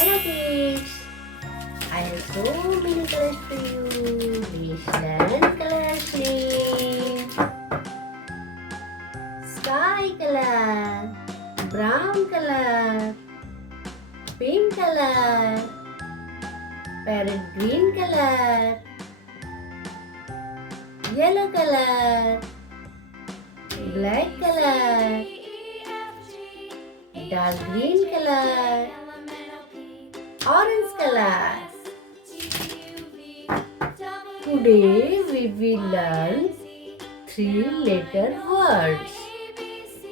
Hello kids, I have so many colors for you. Please learn colors name. Sky color, brown color, pink color, parrot green color, yellow color, black color, dark green color, orange color. Today we will learn 3-letter words.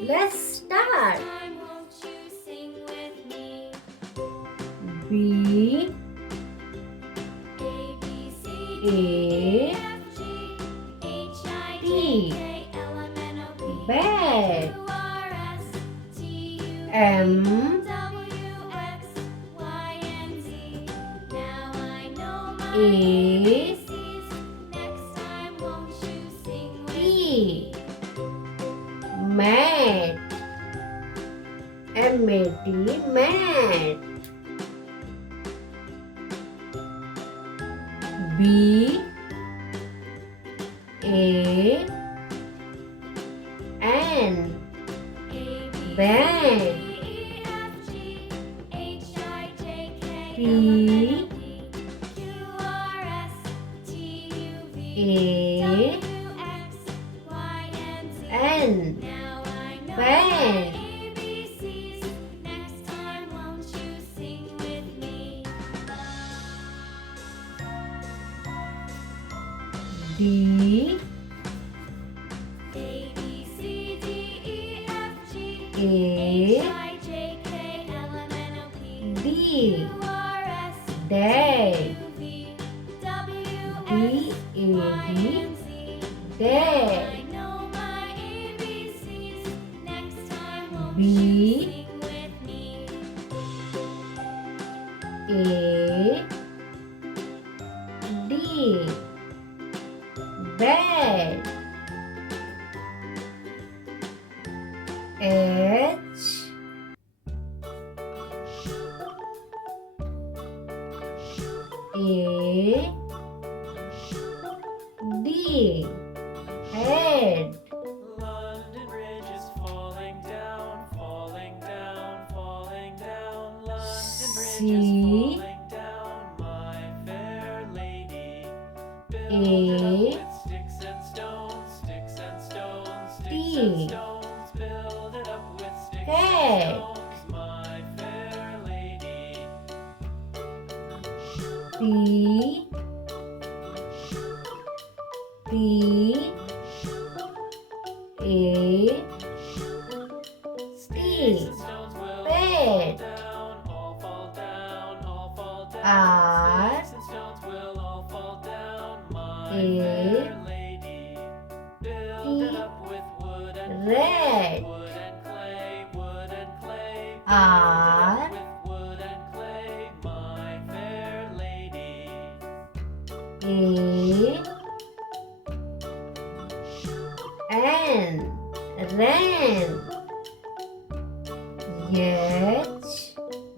Let's start. B, A, T. Bat. M, A, T. Mat. M-A-T, mat. B, A, N. Band. P, A, N. Pen. D, A, D. Dad. D-A-D. Dad. B, A, D. Bed. H, A, D. Head. London Bridge is falling down, falling down, falling down. London Bridge C, is falling down, my fair lady. Build it up with sticks and stones, sticks and stones, sticks and stones. Build it up with sticks Cat. and stones, my fair lady. P, P, A, Sticks T. and stones will Pet. all fall down, all fall down. R, Sticks and stones will all fall down, my A, fair lady. Build it T. up with wood and Red. wood and clay, wood and clay. R, With wood and clay, my fair lady. A, N. Ran. H,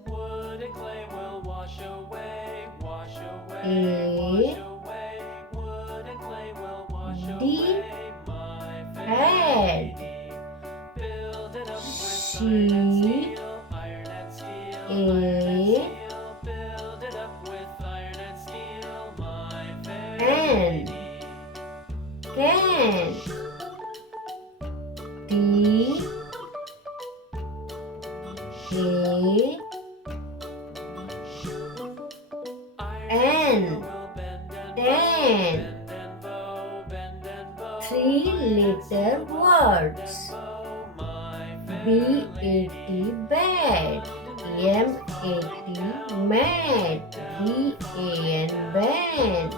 Wood and clay will wash away, wash away, A, wash away. Wood and clay will wash D. away, my fair Head. lady. Build it up with C, iron and steel, A, iron and steel. Build it up with iron and steel, my fair N. lady. Can. D, A, N. Will bend and Ten. bend and bow, bend and bow. 3-letter words. Bow, my fair B-A-T, bat. M-A-T, mat. B-A-N, band.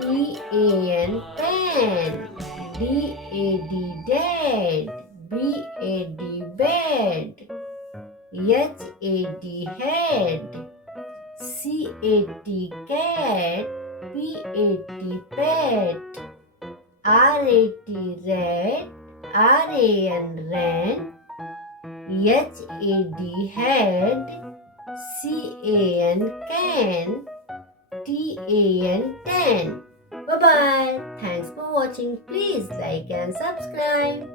P-A-N, pen. D-A-D, dad. B-A-D, bed. H-A-D, head. C-A-T, cat. P-A-T, pet. R-A-T, rat. R-A-N, ran. H-A-D, head. C-A-N, can. T-A-N, tan. Bye-bye. Thanks for watching. Please like and subscribe.